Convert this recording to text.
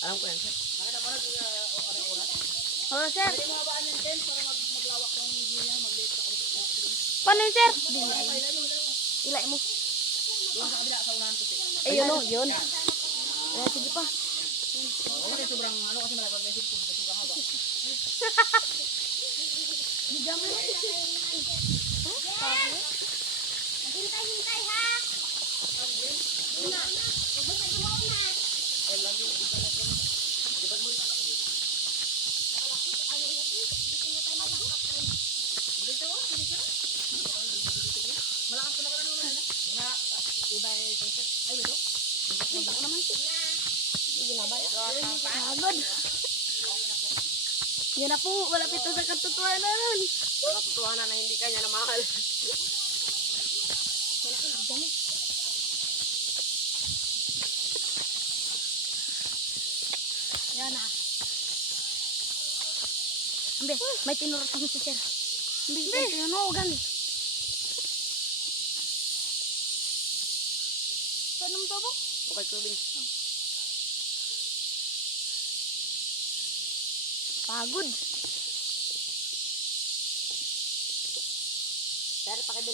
Alam ko yan, sir. Nakita mo na oras? Oo, sir. Pwede mo habaan yung tent para maglawak yung view niya, mag-late ka ulit. Paano yun, sir? Ilay mo. Doon sa kabila, sa unahan ko, sir. Ayun o, yun. Sige pa. Oo, kasi sobrang ano kasi malapag kasi kung sobrang haba. Bigyan mo na. Hintay, ha? Malakas ka na ka na naman. Mga iba yung sunset. Ay, ito? Bak naman siya. Sige na ba yan? Pagod. Yan na po, malapit na sa katotohanan. Nakatutuhanan na hindi kanya na mahal. Yan na. Ambe, may tinurot kami si sir. Ambe, tinunugan. Paano mo to? Okay, Kevin. Pagod. Pero pakibil